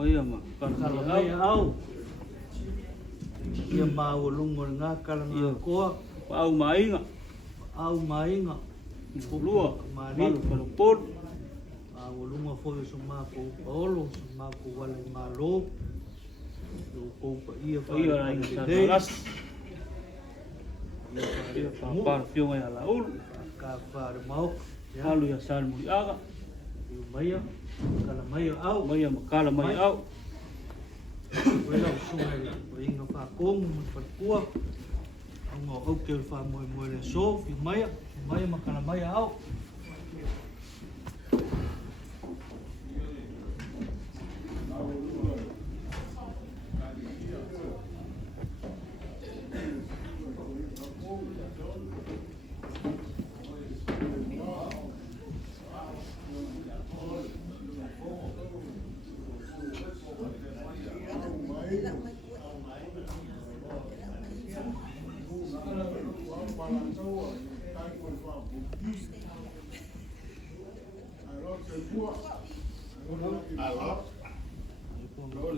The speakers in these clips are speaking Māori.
Maya ma Kalau maya au. Ia mau lungo nga kalanga koa. Au mainga. Au mainga. Lua. Malu kalupon. Au lungo foi suma ko olo suma ko wala malo. Ko pa ia pa ia las. Ia pa par fiong ya laul. Ka par mau. Alu ya sal muri aga. Maya kala maya au. Maya makala maya au. Wala sungai inga fa kong magpagkuha ang okay fa mo le so fi maya makala maya au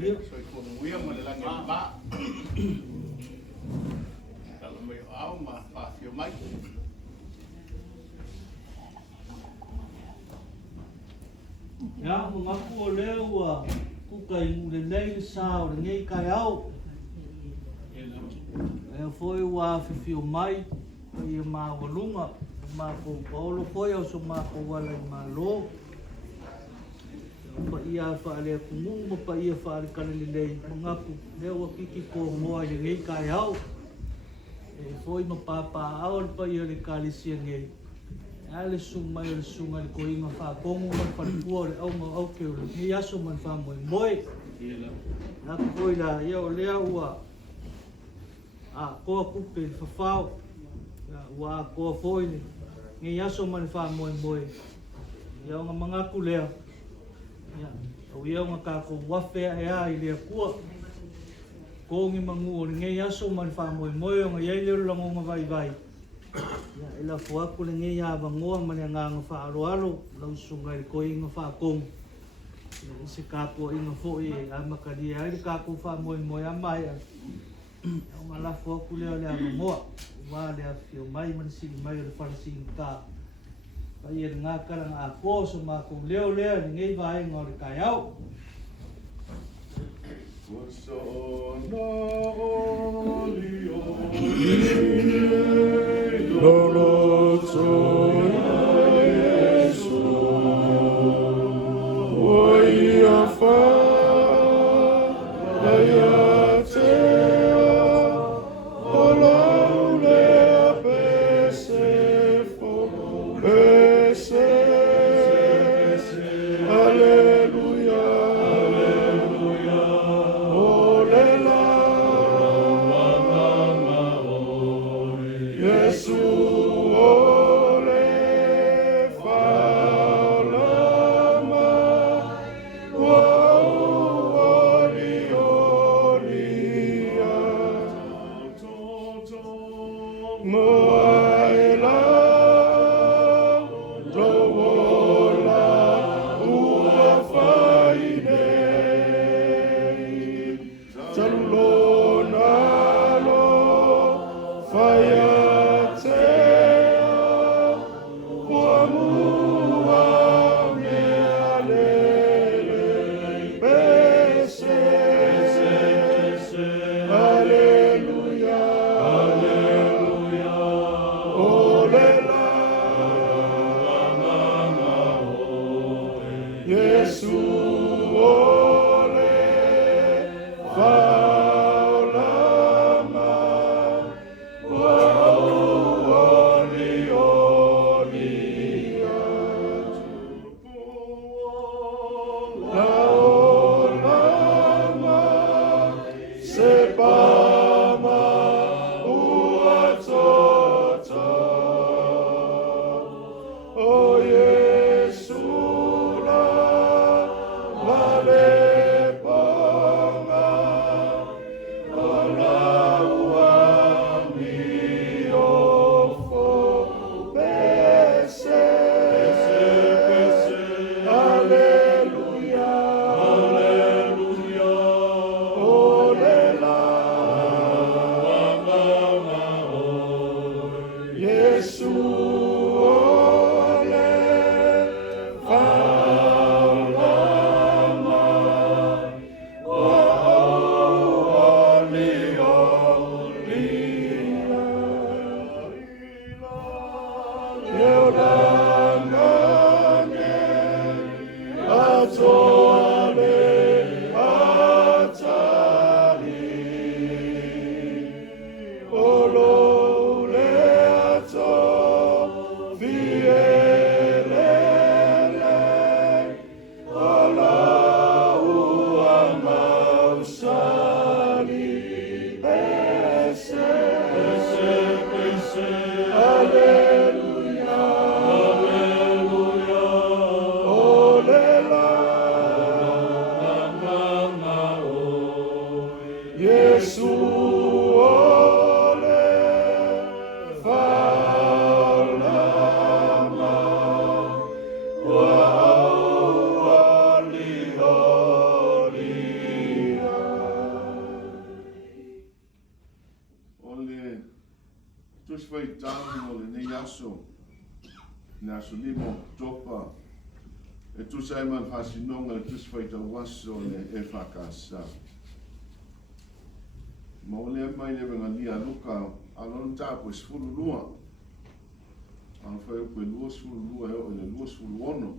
Soy con William de la Gamba. Kalau may alma fácil mais. Ya mga ko lewa ku kai mu le nei sao le nei kai au foi wa fi mai i ma volunga ma ko polo foi au so ma ko wala malo pa ia fa le kumu pa ia fa le kanele nei mga ku lewa kiki ko mo ai nei kai au foi no papa au pa ia le kalisia nei ale suma le ko inga fa kongo fa puo le au ke le ia so man fa moi na ko ila ia o le ua ko ku pe fa fa wa ko foi ni ia so man fa moi ia nga mga ku le ia o ia nga ka ko wa fe ia ile ku ko ngi mangu ni ia so man fa moi nga ia le lo nga vai ya ila fua ku le ngi ya bangoa mane nga fa alo lau sungai ko inga fa kong se ka po inga fo e ama ka dia ai ka ku fa moi ama ya o la fua ku le bangoa wa le afio mai man si mai le fa sing ka pa ia nga ka nga ko so ma ku le ngi vai ngor ka yau Jesus. tus fai tau le nei aso na so limo topa e tu sai man fasinonga le tus fai tau waso le e fakasa ma ole mai le venga lia luka alon tapo sfulu lua an fai pe lua sfulu lua e o le lua sfulu ono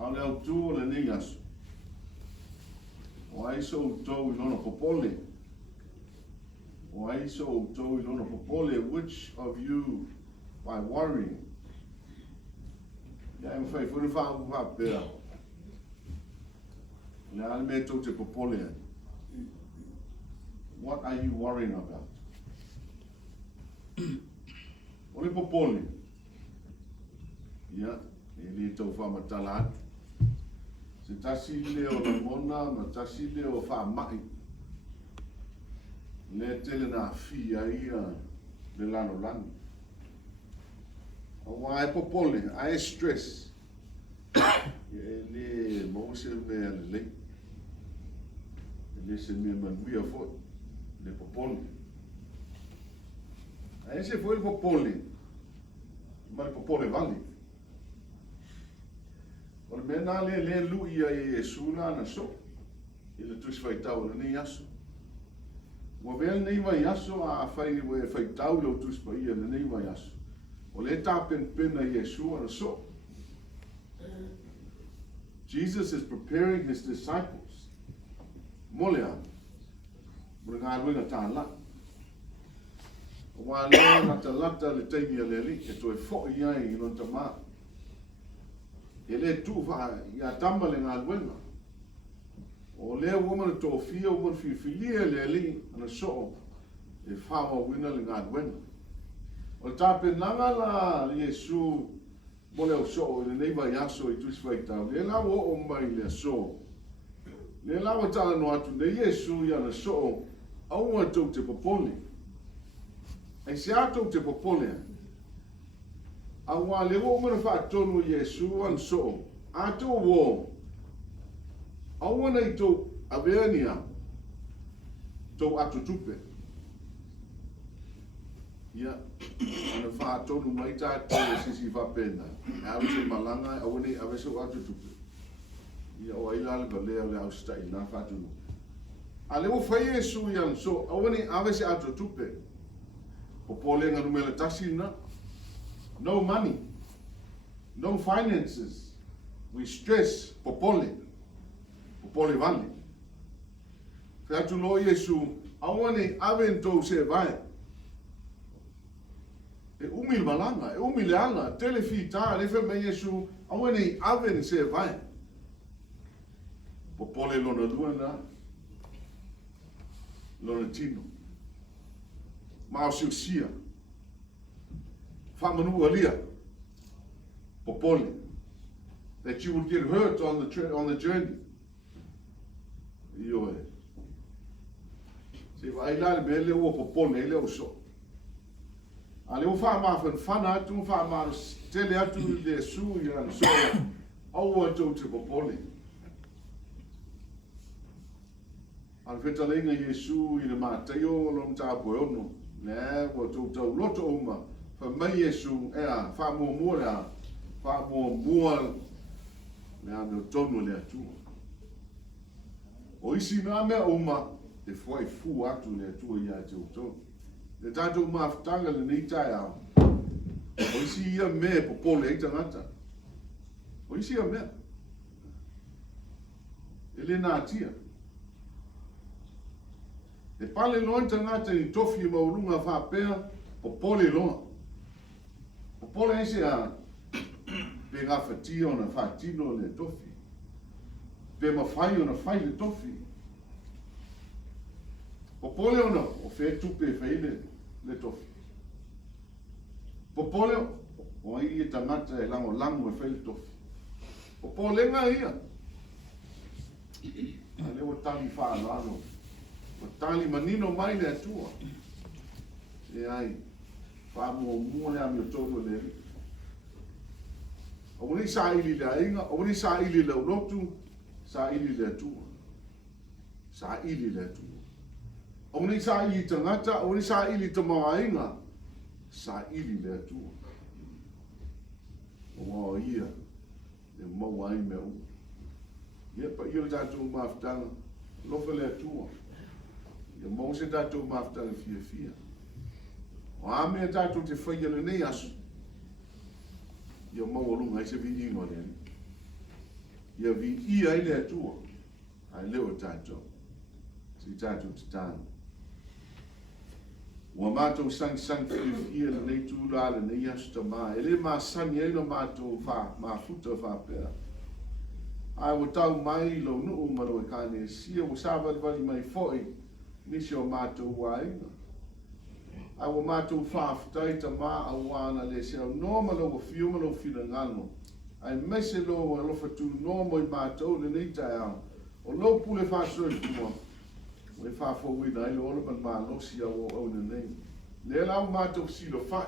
ale au tu le nei aso o ai so tau I lona popole Why so tau I lona popole, which of you, by worrying, ia e mawhai funu whaamu whapea, le ale me tau te popole, what are you worrying about? O le popole, ia, e li tau whamatala atu, se tasi leo na mona, ma tasi leo whaamai, le tele na fia ia le lano lani. O wa e popole, a e stress. Le mose me le le. Le se me manuia fo le popole. A e se foi le popole. Ma le popole vale. O le mena le lu ia e sula na so. Ile tu se tau le ni aso. Wa vel nei vai aso a fai we fai tau lo tus pa ia nei vai aso. O le tapen pena Yesu ana so. Jesus is preparing his disciples. Molea. Mula ngā ta la. Wa le na ta lata le taimi le li e to e fo ia I no tama. Ele tu fa ia tamba le ngā luenga. O lea woman to fia woman filia le li ana so e fawa wina le ngā wena. O tape nanga la Yesu mo le so le nei vai aso I tusi vai tau. Le la o mai le so. Le la wa tala no atu ne Yesu ia na so au a tau te popole. E se a tau te popole. A wa le wo mana fa tonu Yesu an so. A tau wo Awana I tau avernia tau atu tupe. Ia, ana wha tonu mai tātou sisi whapena. Awe se malanga, awane awe so atu tupe. Ia o ailale pa lea le au stai na whatunu. A leo whai Yesu ian so, awane awe se atu tupe. Popole nga numela tasi na. No money. No finances. We stress popole. Popole vale. Fe atu lo Yesu, awane avento se vai. E umil malanga, e umil ana, telefita, le fe me Yesu, awane aven se vai. Popole lona luana, lona tino. Mao siusia. Famanu alia. Popole. That you would get hurt on the journey. Io e. Se vai lá me le o popone le o so. Ale o fa ma fana tu fa ma tele atu le su ia so. Au to te popone. Al fetalenga Yesu I le Mateo lom ta pono. Ne o to loto uma. Fa mai Yesu era fa mo la. Fa mo le ando tonu le atu. O isi na mea uma, e foi fu atu le tua ia te uto. Le tātou maafutanga le nei tai au. O isi ia mea popole e tangata. O isi ia mea. E le nā tia. E pale loa tangata I tofi maurunga whapea, popole loa. Popole e se a pe ngā whatia o na whatino le tofi. Pe mawhai o na whai le tofi. Popole o na, o whea tupe whaile le tofi. Popole o ai e tangata e lango lango e whaile tofi. Popole ngā ia. A leo tali wha lano. tali manino mai le atua. E ai, wha le ami o tolu le. O ni sa ili le ainga, o ni sa ili le ulotu, sa ili le atua. Sa ili le atua. O ni sa ili tangata, o ni sa ili tamawainga, sa ili le atua. O ia, le mau ai me u. Ia pa ia tātou maftanga, lofa le atua. Ia mau se tātou maftanga fia. O ame tātou te whaia le nei asu. Ia mau alunga i se vi ingo le. Ia vi ia i le atua. Ai leo tātou. Si tātou te tāna. Ua mātou sang fia le nei tūra le nei asu ta mā. Ele mā sani eino mātou mā futa whapea. Ai o tau mai lo nuu maro e kane sia o savali mai foi nisi o mātou wainga. Ai o mātou whaafutai ta mā au wana le se au noma lo o fiuma lo fina ngano. Ai mese lo o alofa tu noma i mātou le nei tai au. O lo pule whaasoi kumua. O e whaafowina ai lo olo man mā losi au o ne nei. Le lau mātou silo whai.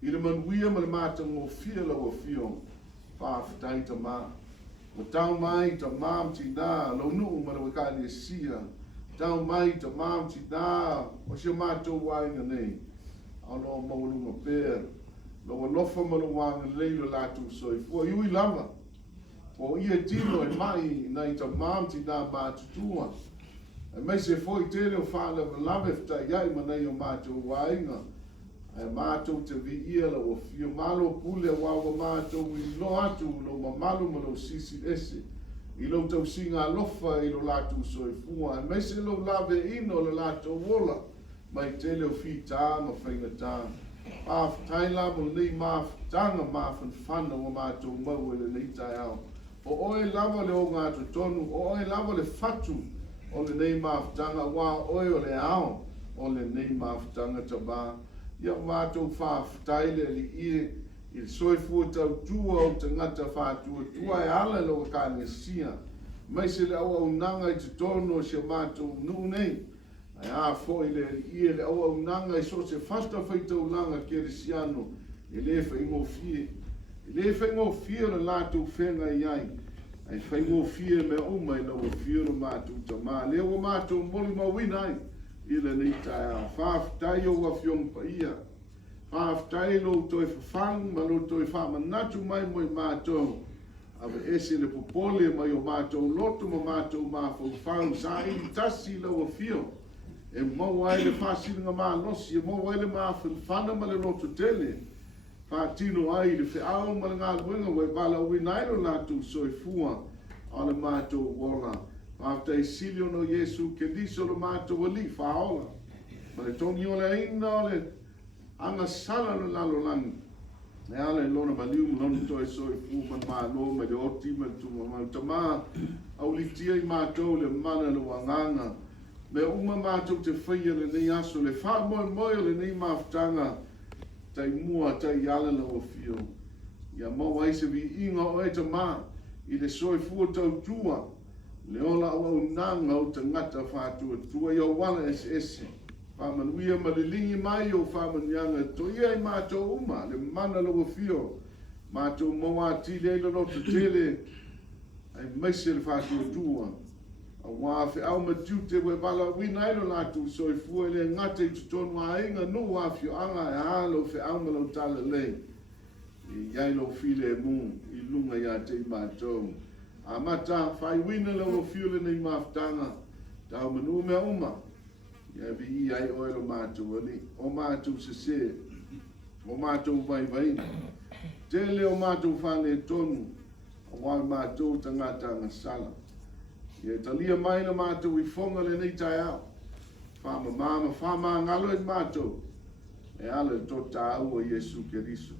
I le manuia ma le mātou o fia lo o fio. Whaafutai ta mā. O tau mai ta mam ti nā, lo nuu ma lo ka le sia. Tau mai ta mam ti nā, o se mātou wainga nei. Au lo maulunga pēr. Lo lofa ma lo wanga leilo lātou soi. Fua iui lava. O ia tino e mai nei ta mam ti nā mātutua. E mai se foi tele o whaala lava fta iai ma nei o mātou wainga. E mātou te vi ia la o fio malo pule wawa mātou i lo atu lo mamalu ma lo sisi ese. I lo tau singa lofa i lo latu soi fua. E mese lo lave ino lo latu wola. Mai tele o fi tā ma whainga tā. Pāwhatai la mo nei māwhtanga māwhan whana o mātou mau e le nei tai au. O oe lava le o ngātu tonu, o oe lava le fatu o le nei māwhtanga wā oe o le ao o le nei māwhtanga tabā. Ia mātou whaafutai le li i soi fua tau tua o te ngata whātua tua e ala lo kāne sia. Mai se le au nanga i te tono se mātou nuu nei. Ai a foi le i le au nanga i so se fasta whaitau langa ke re siano i le whaingo fie. I le whaingo fie le lātou whenga i ai. Ai whaingo fie me umai na o fie lo mātou ta mā. Le o mātou moli mawina ai. I le nei tai a whaafutai o wa whiong pa ia. Whaafutai lo toi whawhang, ma lo toi whamanatu mai mo i mātou. Awe ese le popole mai o mātou loto ma mātou mā whawhang. Sa i tasi lo wa whio. E mau ai le whasiringa mā losi, e mau ai le mā whana ma le loto tele. Whaatino ai le whiao ma le ngā luenga wai wala ui nairo lātou soi fua. A le mātou wola. After silio no Yesu ke diso lo mātou ali whaola. Ma le toni o le aina o le anga sala no lalo langi. E ale lona maliu mlonu toi soi fu man maa lo me le oti me tu ma tama au litia i mātou le mana lo anganga. Me uma mātou te whaia le nei aso le wha moi le nei maftanga. Tai mua tai ala la o fio. Ia mau aise vi inga o e tama i le soi fu tau tua. Le ola au nanga o te ngata whātua tua i au wala ese. Whamanuia ma le lingi mai o whamanianga to ia i mātou uma, le mana lo fio. Mātou moa tile e lo te tele, ai meise le whātua tua. A wāwhi au ma tiute we wala wina ilo lātou soi fua le ngata i tutonu a inga no wāwhio anga e alo whi au ma lo tala le. I iai lo file e mū, i lunga ia te i mātou. A mata whai wina le o fiole nei maftanga. Tau manu mea uma. Ia vi i ai oe lo mātou ali. O mātou se se. O mātou vai vai. Tele o mātou whane tonu. O wai mātou tangata ngasala. Ia talia mai na mātou i whonga le nei tai au. Whama mama, whama ngalo e mātou. E ala to tāu o Yesu Keriso.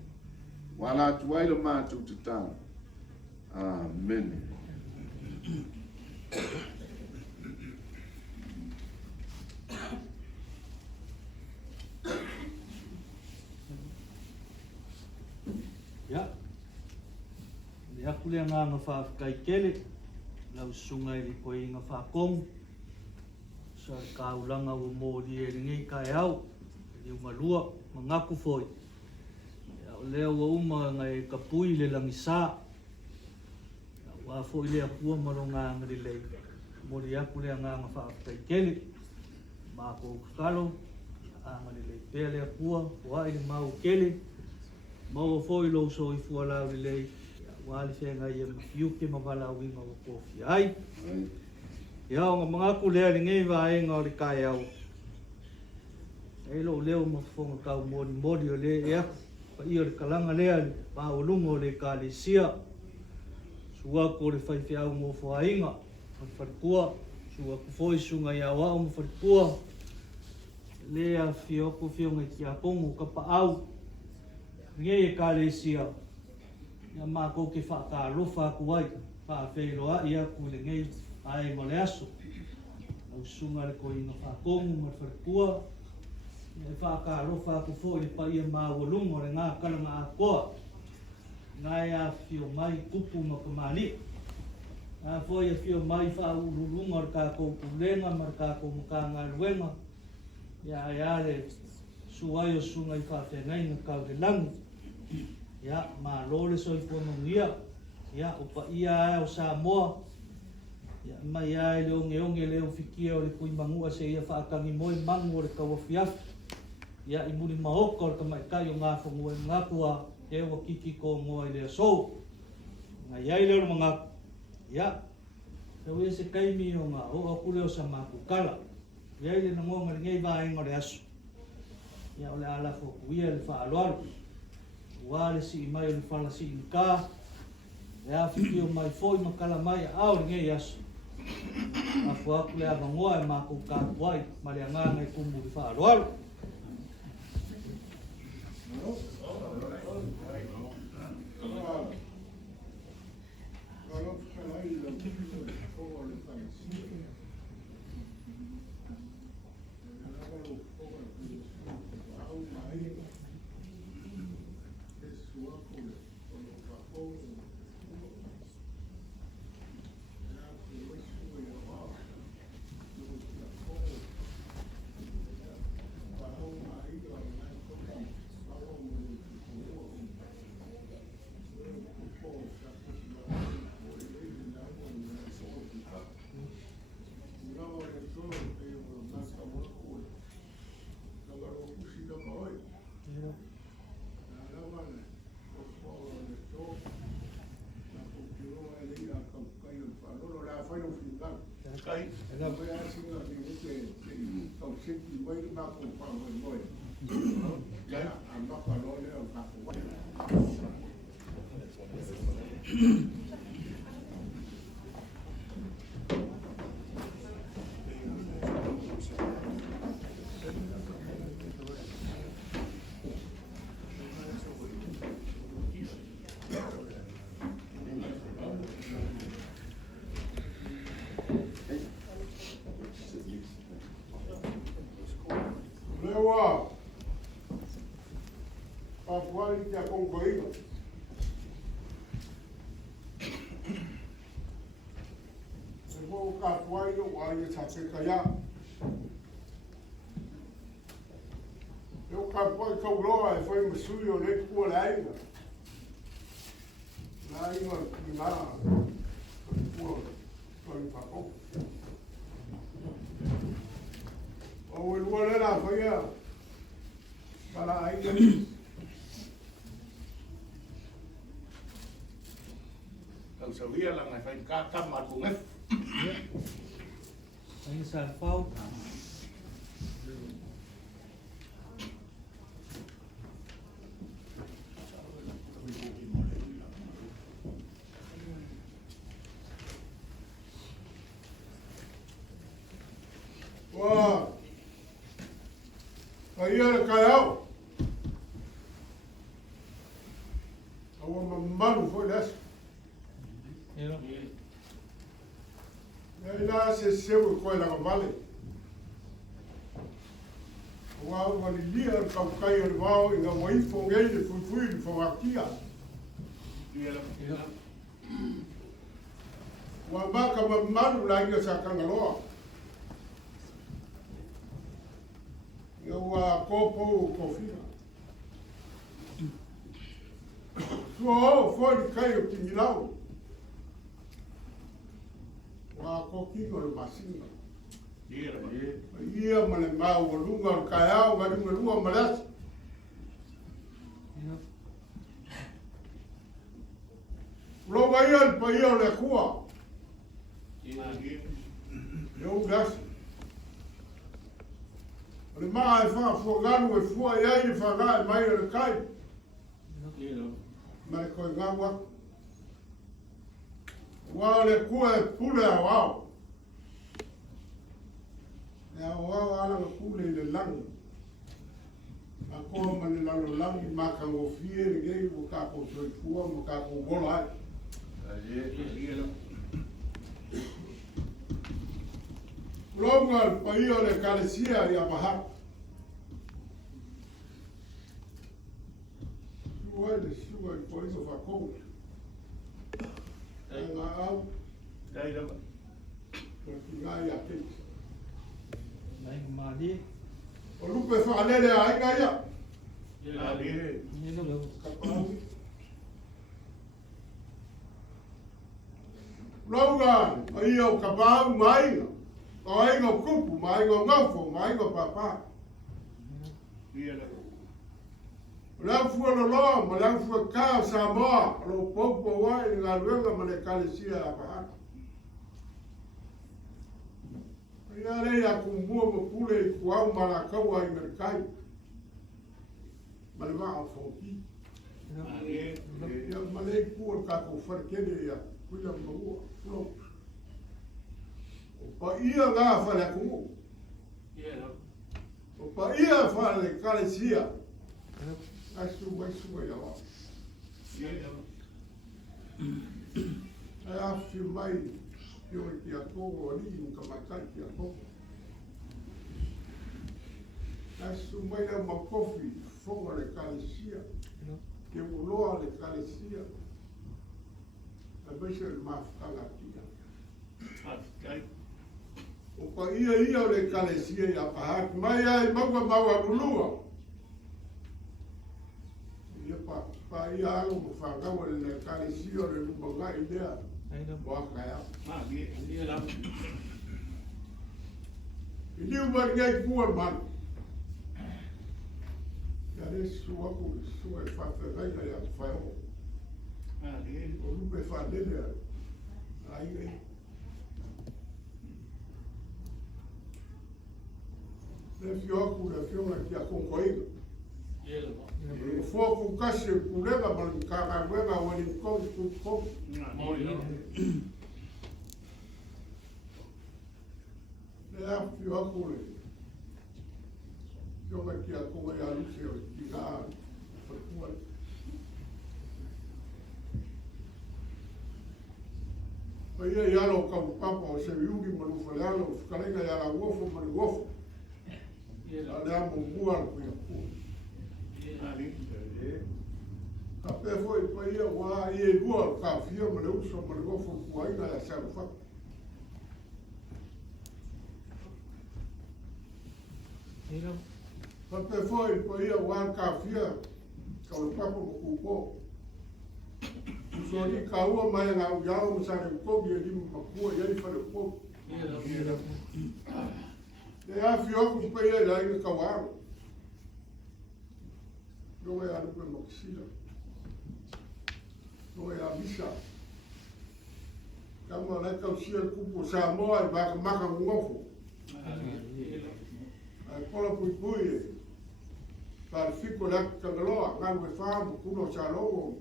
Wala tu ai lo mātou te tāu. Amen. Ya. Le aku le ngā whaakai kele. Lau sunga i li koe inga whaakong. sa kaulanga o mo di e ngai kai au i uma lua mangaku foi ya leo o uma ngai kapui le langisa wa foi le apua maronga ngri le mo ri aku le nga fa kai kele ma ko kalo a ngri le pele apua wa i mau kele mau foi lo so i fu ala le wa le fenga ia fiuke ma vala winga o kofi ai ya nga mga kulea ni ngai vai nga le kai au e lo leo mo fonga ka mo modi le ya pa ia le kalanga le pa o lungo le kalisia sua ko le fai fiau mo fo ainga fa kua sua ko foi sunga ya wa mo fa kua le a fio ko fio ngai kia pongo ka pa au ngai kalisia ya ma ko ke fa ka lo fa kuai fa fe lo a ia ku le ngai ai mo le aso au sunga le ko ina fa kongu mo fa kua e fa ka ro fa ku fo le pa ia ma wo lungo le nga kala nga ko nga ya fio mai kupu mo ka mali a fo ia fio mai fa u lungo ka ko pulenga mar ka ko mo ka nga luenga ya le suayo sunga i fa te ngai nga ka le lang ya ma lo le so i po no ia ya o pa ia o sa mo ya mai ai le onge le fikia o le kui mangua se ia whaakangi moi mangu o le kawafiaf ia i muri mahoko o le mai kai o ngā whangu e ngapua e wa kiki ko ngoa i le aso ngā iai leo le mga ia e ue se kaimi o ngā o akule o sa maku kala iai le nangonga le ngei vaenga le aso ia o le ala fokuia le whaaloaru ua le si i mai o le whala si i ka le a fiki o mai foi makala mai au le ngei aso a fua ku le avangoa e mako ka wai ma le nganga i kumu di whaaroaru Papuali te akonkoina. Se mo kapuali o AigaSaPetaia. Eu kapuali kauloa e foi masui o le kua le ainga. Na inga ngā kua toi pako. O lua le la foi a para ainga. Sabia lang ay fay katamad ko ngef. Ang salpaw Wah. Kaya kaya. Awan malu foi dessa. Ela se seu com ela vale. O ao ali lia o caucai o vau e não vai fonguei de fui de fongatia. O abaca malu lá ia sa kangaloa. Eu a copo kofina. So foi kai o pingilau. Wa kokino le masinga. Ia male mau o lunga o kaiao ga lunga lua malas. Lo vai al paia le kua. Eu gasto. Le maa e wha fuagaru e fua iai e whaga e mai o le kai. Ma le koe ngawa. Wa le kua e pule a wao. E a wao ala le pule i le langi. A koa ma le lalo langi ma ka ngofie le gei o ka ko soi fua ma ka ko wolo ai. Longa paio le kalesia ia maha. Sua le sua i poiso fa kou. E ngā au. Dai rama. Ki ngā ia kei. Nai mali. O lupe fa alele a inga ia. Ni no lo. Kapau. Longa paio kapau mai. O ainga o kupu, ma ainga o ngafo, ma ainga o papa. Lau fua lo loa, ma lau fua kā sa moa, lo popo wai ngā ruenga ma le kalesia a paha. Ia rei a kumbua ma pule i kuau ma la kaua i merkai. Ma le maa o fauki. Ia ma le kua kako wharekene ia, kuila ma ua, fulo. Pa ia ngā whare kumu. O pa ia whare kalesia. Asu ia wa. E a whiu mai, whiu i ki a tōgo a ni, nuka makai ki a tōgo. Asu mai a makofi, whonga le kalesia. Ke uloa le kalesia. A beise le mawhanga kia. O pa ia o le kalesia i a pahak. Mai ai maua mulua. Ia pa ia alu mo whakawa le kalesia o le lumangai lea. Waka ea. I liu mani ngai kua manu. Ia le suaku sua e whawhereina ia whaio. O lupe whanele a ai. Le fioku le fiona ki a konkoiga. O foku kasi e kulega ma le karawenga o ni kongi kukoku. Le a fioku le fiona ki a konga i a luce o ki ngā whakua. Pa ia i alo kaupapa o se viugi manufa le alo, whakarenga i ala uofo mani uofo. Ale a mungua ku ia ku. Ka pe foi pa ia wa i lua ka fia ma le uso ma le gofo ku ai na sa fa. Ka pe foi pa ia wa ka fia ka le papo ku ko. So ni ka ua mai nga u yao sa le ko bi di ma ku ia i fa le ko. E a fioku pa ia la i ka wa. Não é a lupa moxila. Não é a missa. Kama na ka usia kupo sa moa i baka maka ngofo. Ai pola pui pui. Par fico la kangaloa, nganwe famu kuno sa logo.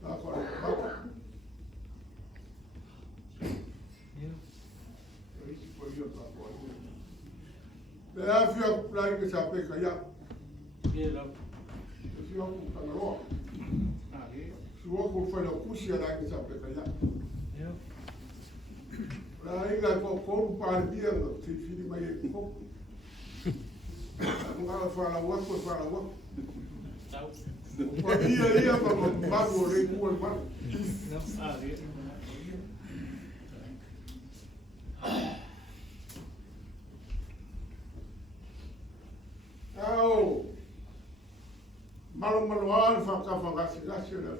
Na ko baka. Isi po io pa po. Le afia plai che sa pe kaya. Si va con Canaloa. Si va con fai la cuccia da che sapete kaya. La inga con par dia ti fili mai e ko. Nga fa la wa ko fa la wa. Pa ia pa go re ku el mar. malo malo al whakawhangasi le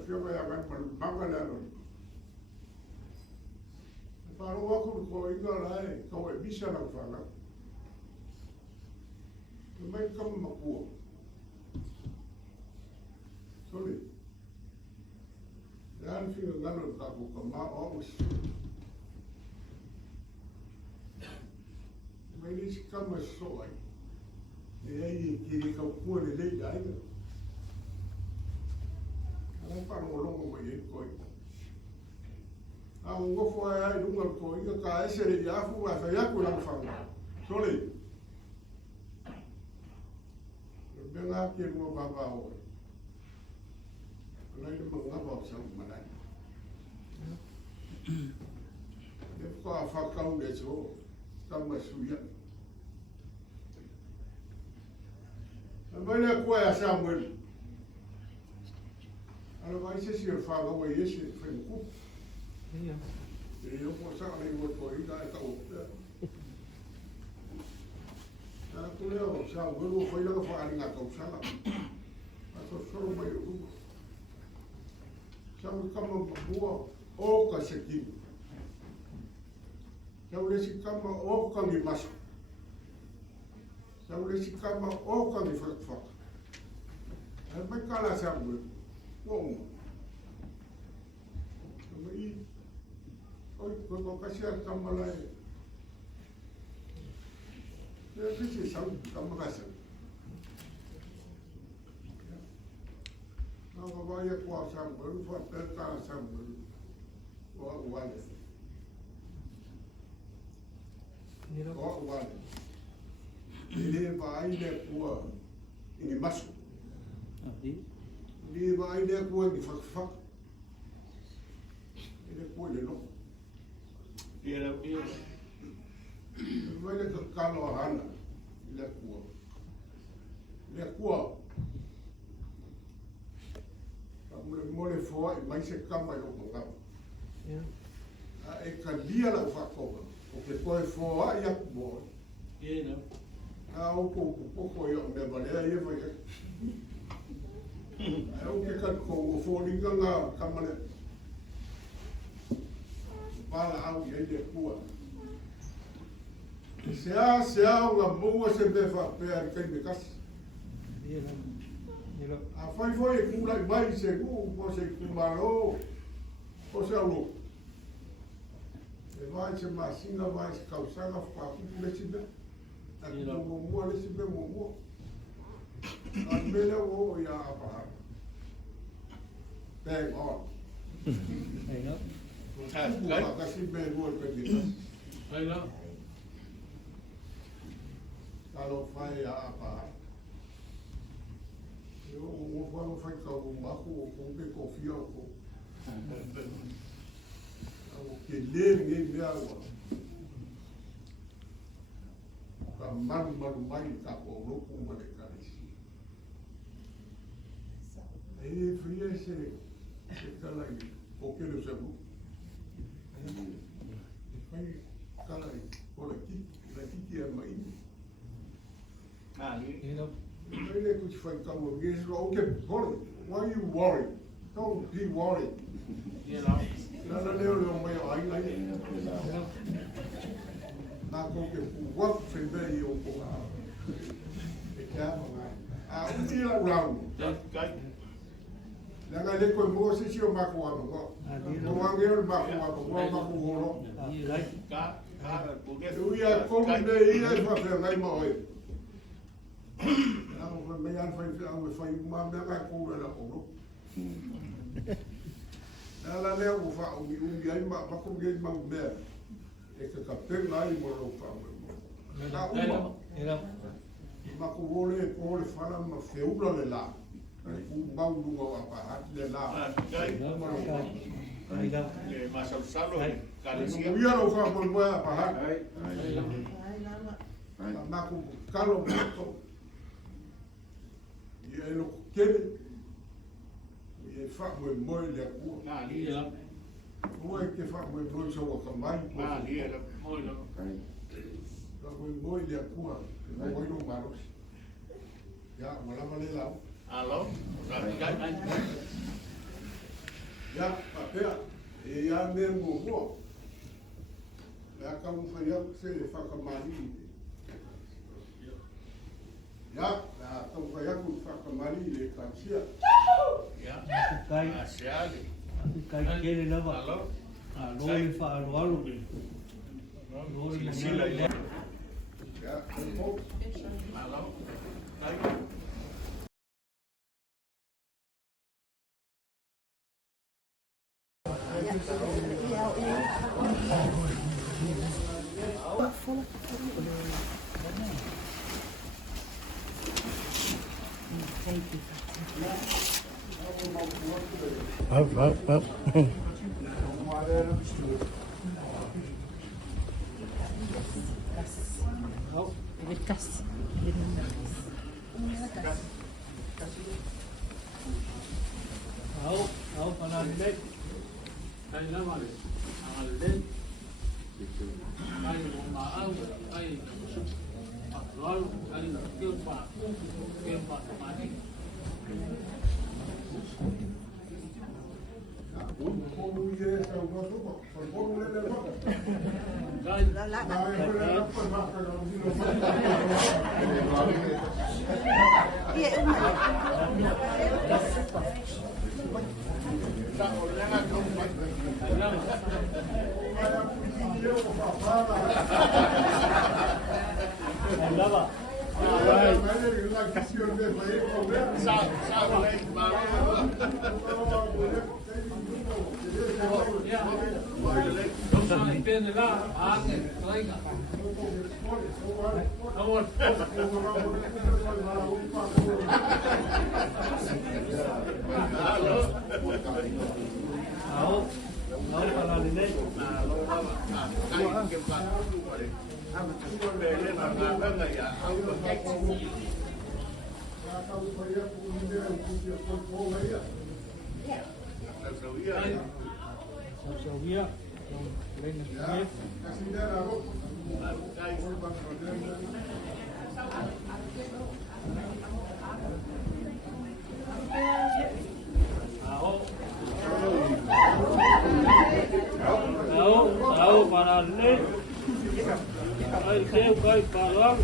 whionga ia ngai malumanga le alo. Wharo waku ko inga rai, kau e bisa lang whanga. Mai kama makua. Sorry. Yan whionga ngano kaku ka ma aus. Mai nisi kama soai. E ai kiri kau kua le lei ainga. Ai whanongolongo mai e koi. A ngofo ai runga ko inga ka esere i afu a whai aku lang whanga. Sole. Benga ki runga baba oi. Lai le mangaba o sang manai. E ko a whakau le so. Kama suya. Mai le kua a Samuel. Ala vai se si fa go e ese fenku. E eu po sa le wo ko ida e ka o. Ala tu le o sa wo foi la fa ali na ko sa la. Aso solo mai o. Sa mo kama bua o ka se ki. Sa le si kama o ka mi mas. Sa le si kama o ka mi fa fa. Mai kala sa mo. Wong. Mai ko kasi kamalay. Kasi sa kamakasa. Na babaya ko sa mo, fa perka sa mo. Wa wale. Wa wale. Ele vai le ko ini masuk. Ni vai le ko ni fa. Ele ko le no. Ia vai le kalo hana le ko. Le ko. Mole fo e mai se kama yo manga. E ka lia la fa ko. O ke ko e fo a ia bo. Ia A o ko yo me vale ia vai. O ke ka ko fo linga nga kamale. Pala au ia de kua. Se a nga mua se me fa pe ar kai me kas. A fai foi e kula i mai se ku se kumaro. O se alo. E vai se masina vai se kausanga fa ku le sibe. A ku mua le sibe mua. A mele o ia apa. Bang on. Kasi menuan ka dito. Ai lá. Kalau fai apa? Eu vou fazer o maco com o confia o que ler ninguém vê agora. Malu mai tá com o louco uma de cara. Aí fui esse cara aí, porque não sabe. Aí cara aí, por aqui que é mais. Ele é que te faz tão orgulhoso. Okay, why are you worried? Don't be worried. Nada leo mai ai. Na ko ke what foi bem eu ko. E cá, a dia around. Nanga le ko mo se si o mako wa ko. No wangero mako wa ko, mako horo. Ka eu ia ko me ia fa fe mai moi. Não, me an fai uma mega cura da ouro. Ela leva o fa o ai ma ko ge ma be. E que capel lá e moro fa. Era. Ma ko vole fala ma feura le lá. Un bau lungo a pa le lá. Le ma salo calesia. Eu ia no fa por boa pa. Ma ko calo e lo kele e fa mo le ku na li la o e ke fa mo so ka mai na li la mo lo ka mo le ku no mo no maros ya mo la le la Alo. Ya, papea, e ya me mo. Ya ka mo fa ya se fa ka mali. Ya, ka mo fa ya ku fa ka mali le ka sia. Ya. Kai. Asiali. Kai kere lava. Alo. Lori fa alo. Lori Sila ya. Ya, ko. Alo. Kai. Up, up, up. بالكاس Au panalilay. Kai naman eh. Ang alden. Kai umaaw. Kai patrol. Kai kilpa. Kilpa tamani. Ko mo ye sa ko so ko. Ko mo le le ko. Kai. Na e ko le ko ba ka no dino. Kai naman. Lava. Sa lei ba. Don't say pin la. Angin. Tringa. Come on. Alo. Au panalilay. Sawia. Lain na. Au panalilay. Ay seu kai palang.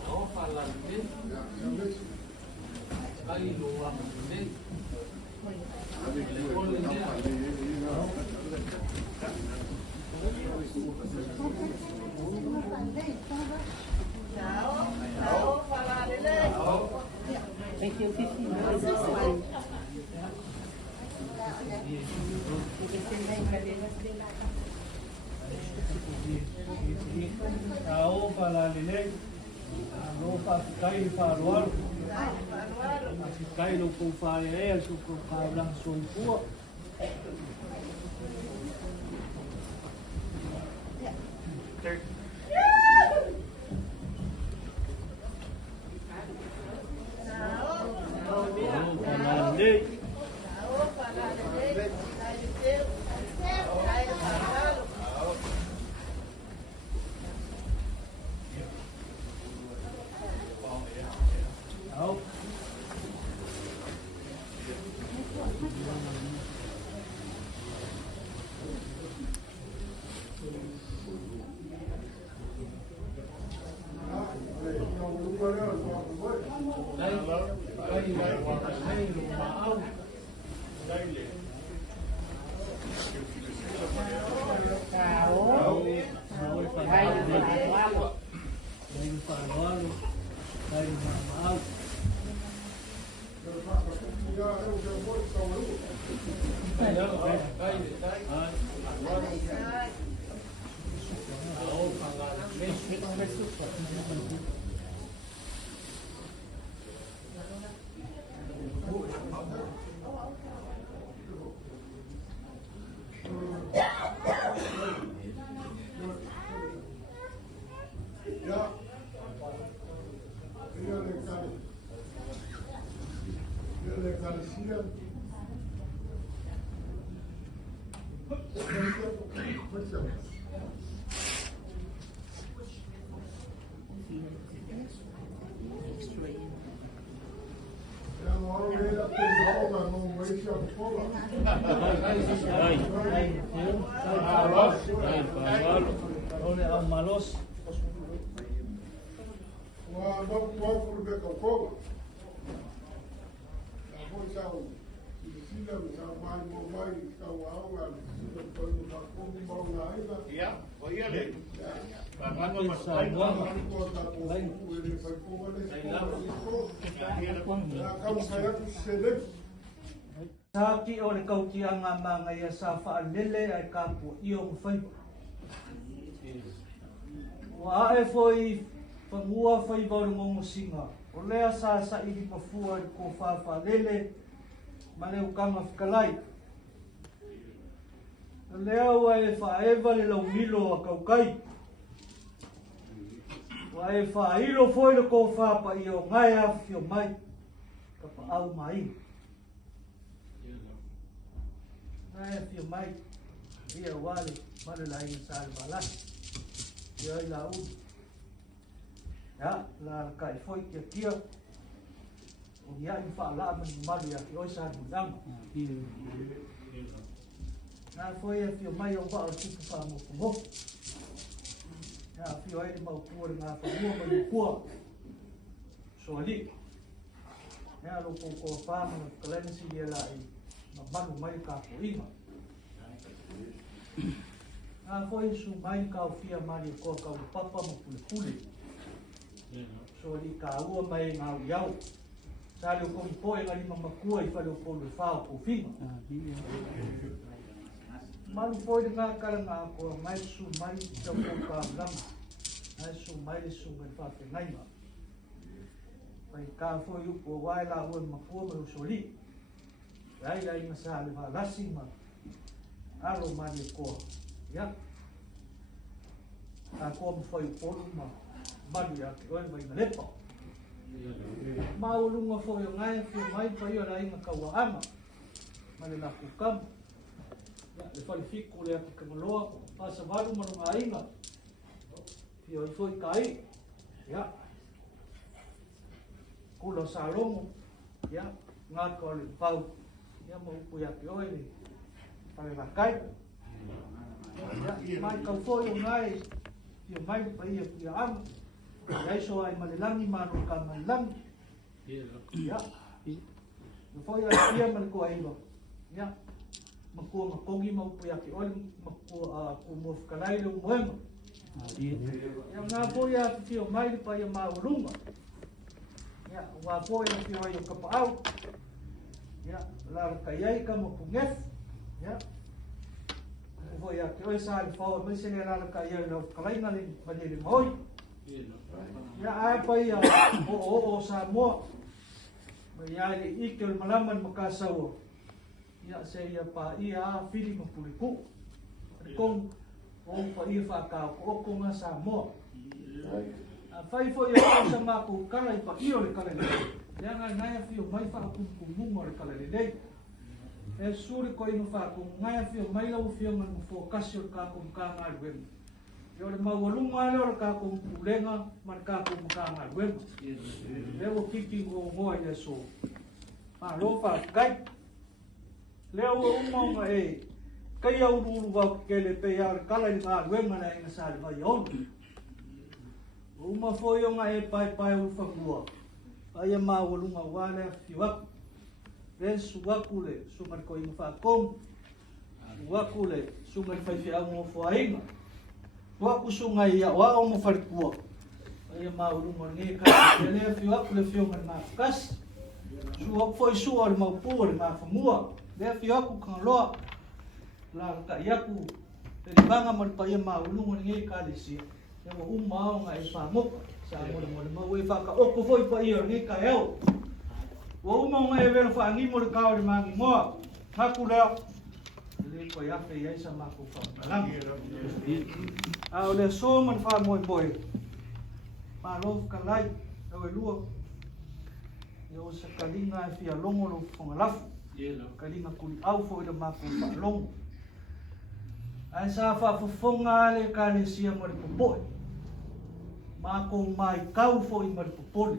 Ako pala din. Kai luwang din. Thank you, 15. Au panalilay. Ano pa kai farual. Masih kai lo ko fa su ko fa lang sul po. Panalilay. Au. Ole au malos. Ya, oye, le. Taki o le kautianga mga ia sa whaalele ai kapu i o whai. Wa ae foi whangua whai bauru ngongo singa. O lea sa ili pafua i ko whaalele ma leo kanga whikalai. Lea ua e whaewa le lau milo a kaukai. Wa e whailo foi le ko whapa i o ngai a whio mai. Ka pa au mai. Ngai whio mai. Ia wale male la i sa le balai. Ia i la u. Ya, la kai foi kia. O ia i whaala mani malu ia ki oi sa le budanga. Nā foi e whio mai o wao tupu wha mo kumo. Nā whio ai mau kua ngā whamua mai kua. So ali. Nā loko ko whāma na kalenisi ia la i ma manu mai ka ko inga. Nā foi su mai ka o whia mani ko ka o papa mo kule kule. So ali ka ua mai ngā iau. Sa leo ko i poe ngā lima makua i whale o polo whao ko whinga. Malu foi de ngā karanga ko mai su mai te ko ka lama. Mai su mai le su mai whake ngaima. Pai ka foi upo wai la ua mapua maru soli. Ai ai masa le wha lasi ma. Aro mai le koa. Ya. Ka koa mo foi upolu ma. Malu ya ke oi mai na lepa. Maulunga foi o ngai fio mai pai o la inga kaua ama. Male la kukama. Le falifico le ati kamaloa pasa valu marunga inga fio i foi kai ya kula salongo ya ngā ko le pau ya mo upu ya ki oile pare la kai ya mai kau foi o ngai fio mai pa ia pia ama ya iso ai malelangi manu ka malelangi ya foi a pia man ko aiva ya makua makongi mau pui aki oli makua kumo whakalai leo moema. Ia ngā pui a whio mai pa ia maurunga. Ia ngā pui a whio ai o kapaau. Ia lara kaiai ka mapungef. Ia pui a ki oi sāri whaua maise le lara kaiai leo whakalai ngale manere maoi. Ia ai pa ia o Samoa. Ma ia le ike o le malaman makasaua. Ia se ia pa ia a fili ma puliku. Kong o pa ia whakao ko oko ngā Samoa. A whai fo ia o sa mako kala i pa ia o le kala lelei. Ia ngai ngai a whio mai whakakumunga o le kala lelei. E suri ko ino whakakunga ngai a whio mai lau whio ngai mo fokasi o le kākumu kā ngā ruenga. Ia o le maualunga ale o le kākumu pulenga ma le kākumu kā ngā ruenga. Lewo kiki o ngoa ia so. Ma lo whakakai. Leo umonga e kai au ruru wau ke le pe au kala i ngā ruenga na inga sāle vai onu. Uma foi o ngā e pai u whakua. Ai a māwalunga wale a whiwaku. Ren suwaku le sumariko inga whakong. Suwaku le sumari whaiwhi au mo whainga. Suwaku sunga i a wao mo wharikua. Ai a māwalunga nge ka le a whiwaku le whionga ngā whakasi. Suwaku foi sua le maupua le ngā whamua. Lea whiaku kanga loa, la ka iaku, te ribanga mali pa ia maulunga ni ngei kālisia. Ia wa umao ngā e whamoka, sa mole mau e whaka oko foi pa ia ngei ka eo. Wa umao ngā e vera whaangimo le kao le mangi moa, haku leo. Le pa iafe i eisa mako whakalangi. Ao le so man wha moe moe. Ma lofu ka lai, au e lua. Ia o sa kalinga e whia longo lo whangalafu. Kalinga kuli au fo ida mako whaalongo. Ai sa whaafafonga le kalesia mo le popoi. Mako mai kau fo i ma le popoli.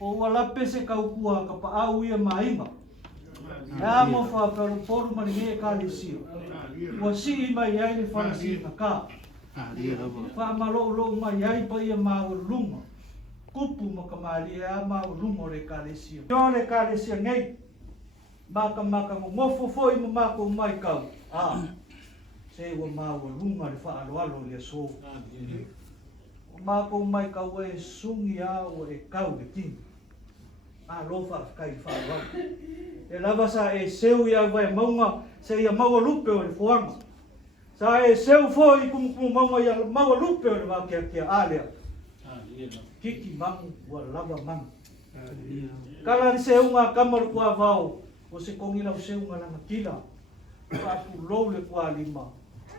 O walape se kau kua ka paau ia maima. Ea mo whaapeloporo ma le nge kalesia. Ua si i mai ai le whanasi na ka. Whaamalo lo mai ai pa ia maurunga. Kupu mo ka maari ea maurunga o le kalesia. Yo le kalesia ngei. Maka ngofo foi mo mako mai kau. Se ua maurunga le whaaloalo le so. Mako mai kau e sungi au e kau le tini. Lofa kai whaaloalo. E lava sa e seu ia vai maunga se ia maua lupe o le fuanga. Sa e seu foi kumu maunga ia maua lupe o le wakia alea. Kiki mangu ua lava mangu. Kala ni seu ngā kamaru kua vau o se kongila o seu ngā langa kila. Whaatu lou le kua lima.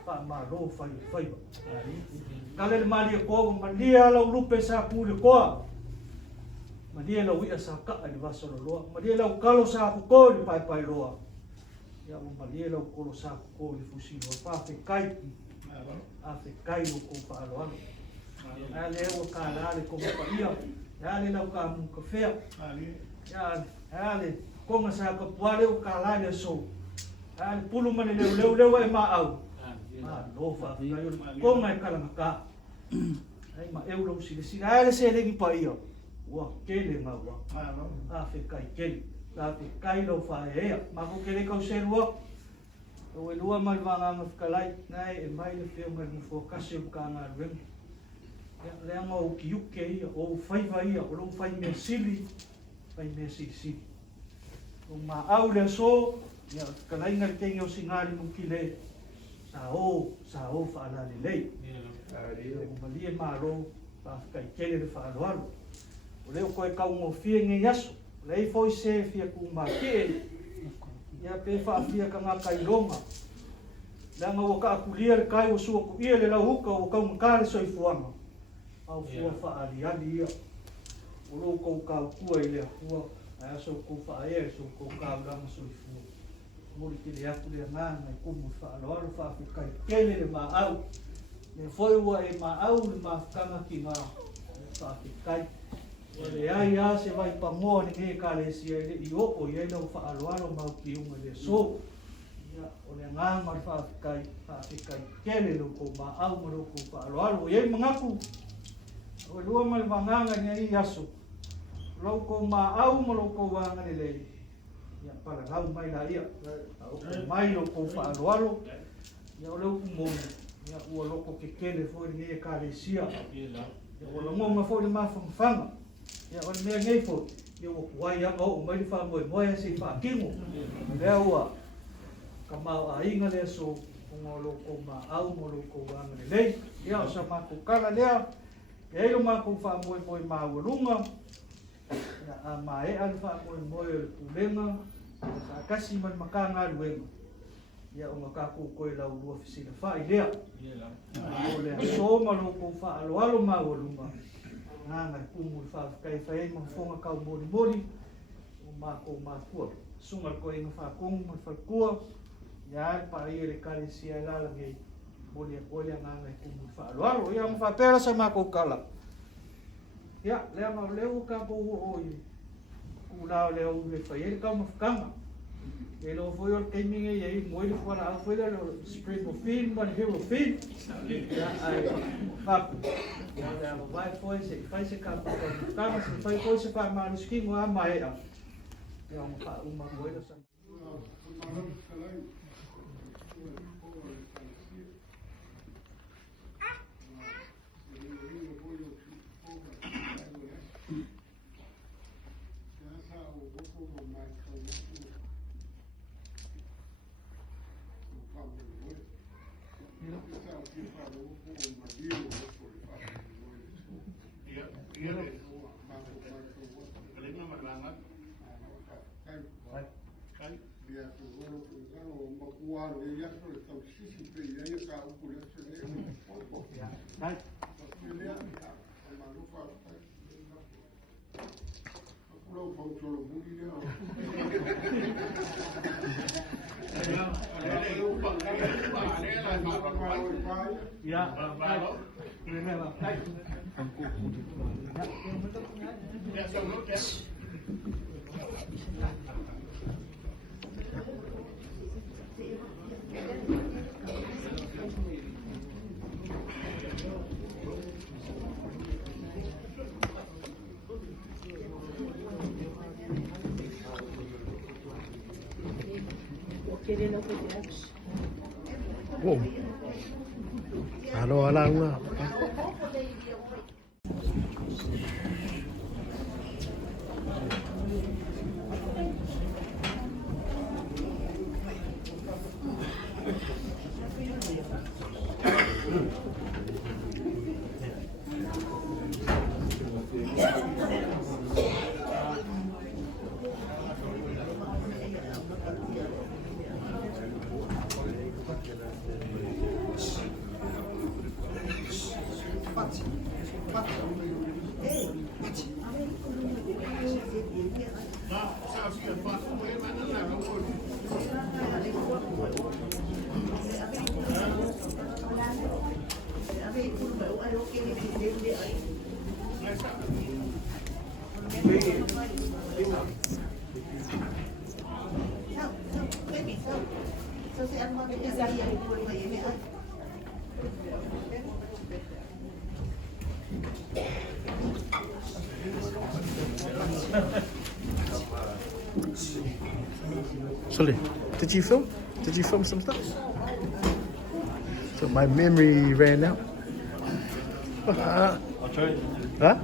Wha ma lo whaiwa. Kala le maria koa malia lau lupe sa ku le koa. Maria lau ia sa kaa ni vasolo loa. Maria lau kalo sa kuko ni pai loa. Ia o maria lau kolo sa kuko ni fusino. Whaafe kai. Afe kai lo ko whaaloalo. Ia le ua ka lale ko mapaia. Ia le lau ka mu kawhea. Ia le konga sa ka puare o ka lale so. Ia le pulu mani leu e ma au. Lo whaafe kai o konga e kalanga ka. Ia ma euro sile. Ia le se legi pa ia. Ua kele maua. Afe kai kele. Afe kai lau whaea. Mako kele kau se lua. O e lua mai wanganga whakalai. Nai e mai le whio mai mufo kase o ka ngā ruenga. Lea ma o ki uke ia. O whaiva ia. O lo whai mea sili. Whai mea sili. O ma au lea so. Ia whakalai ngari kengi o singari muki le. Sa o whaalale lei. O malie maa lo. Afe kai kele le whaaloalo. O leo koe kau ngofia nge yaso. Lei foi se fia ku make. Ia pe whaafia ka ngā kaironga. Lea ngā waka akulia le kai o sua ku ia le lau huka o kau ngakare soifuanga. Au fua whaaliali ia. O lo kou kau kua i lea fua. Ai aso kou whaea so kou kau rama soifua. Mori ki le aku lea ngā ngai kumu whaaloalo whaafi kai kele le maa au. Le foi ua e maa au le maa whakanga ki ngā whaafi kai. Le ai a se vai pa moa ni nge kalesia le i opo i lau whaaloalo mau ki unga le so. O le ngā mara whaafikai kele loko ma au ma loko whaaloalo. O iei mangaku. O lua mai wanganga ni ai aso. Loko ma au ma loko wanga le lei. Ia para ngau mai la ia. O mai loko whaaloalo. Ia o leo kumone. Ia ua loko ke kele fo ni nge kalesia. Ia o la ngonga fo ni mawhamwhanga. Ia o mea ngei fo, ia o kuai anga o mai wha moe se wha kingo. Lea ua, ka mau a inga lea so, o ngā loko ma au mo loko wanga le lei. Ia o sa mako kala lea, ia ilo mako wha moe ma urunga. Ia a mae an wha moe le pulenga, sa kasi man maka ngā ruenga. Ia o ngā kako koe lau lua fisina wha i lea. Ia o lea so ma loko wha alo ma urunga. Ngai kumu whaakai whae ma whonga kau mori o mako mākua. Sunga koe inga whaakongu ma whakua. Ia pa ia le kalesia e lala ngei mori a koe lea ngai kumu whaaloalo. Ia ma whapera sa mako kala. Ia lea ma leo ka po o i. Kulao leo ue whae e kau ma whakanga. E lo foi o keiminga i ei moe le whana au whae lo spring of fin, man hero fin. Ia ai whapu. Ia lea ma vai foi se whai se ka whakanga se whai foi se whai maani skingo a mai a. Ia ma wha uma moe lo sa. Wow. Ano lang na. Sorry, did you film? Did you film some stuff? So my memory ran out. I'll try. Huh?